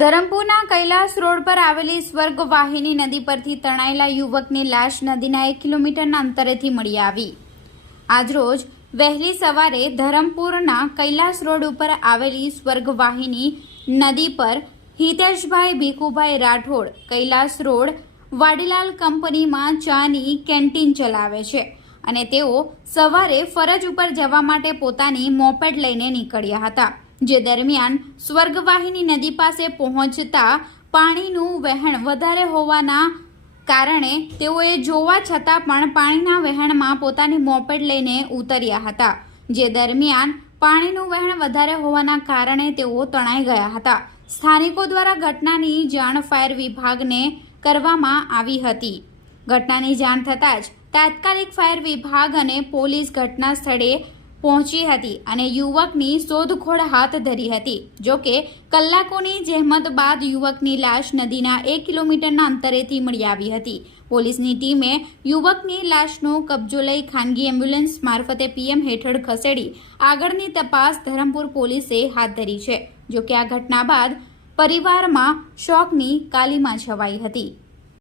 ધરમપુરના Kailash road પર આવેલી સ્વર્ગવાહિની નદી પરથી તણાયેલા યુવકની લાશ નદીના એક કિલોમીટરના અંતરેથી મળી આવી. આજરોજ વહેલી સવારે ધરમપુરના કૈલાસ રોડ ઉપર આવેલી સ્વર્ગવાહિની નદી પર હિતેશભાઈ ભીખુભાઈ રાઠોડ કૈલાસ રોડ વાડીલાલ કંપનીમાં ચાની કેન્ટીન ચલાવે છે અને તેઓ સવારે ફરજ ઉપર જવા માટે પોતાની મોપેડ લઈને નીકળ્યા હતા. જે દરમિયાન સ્વર્ગવાહિની નદી પાસે પહોંચતા પાણીનું વહેણ વધારે હોવાના કારણે તેઓએ જોવા છતાં પણ પાણીના વહેણમાં પોતાની મોપેડ લઈને ઉતર્યા હતા, જે દરમિયાન પાણીનું વહેણ વધારે હોવાના કારણે તેઓ તણાઈ ગયા હતા. સ્થાનિકો દ્વારા ઘટનાની જાણ ફાયર વિભાગને કરવામાં આવી હતી. ઘટનાની જાણ થતાં જ તાત્કાલિક ફાયર વિભાગ અને પોલીસ ઘટના સ્થળે પહોંચી હતી અને યુવકની શોધખોળ હાથ ધરી હતી. જો કે કલાકોની જહેમત બાદ યુવકની લાશ નદીના એક કિલોમીટરના અંતરેથી મળી આવી હતી. પોલીસની ટીમે યુવકની લાશનો કબજો લઈ ખાનગી એમ્બ્યુલન્સ મારફતે પીએમ હેઠળ ખસેડી આગળની તપાસ ધરમપુર પોલીસે હાથ ધરી છે. જો કે આ ઘટના બાદ પરિવારમાં શોકની કાલીમાં છવાઈ હતી.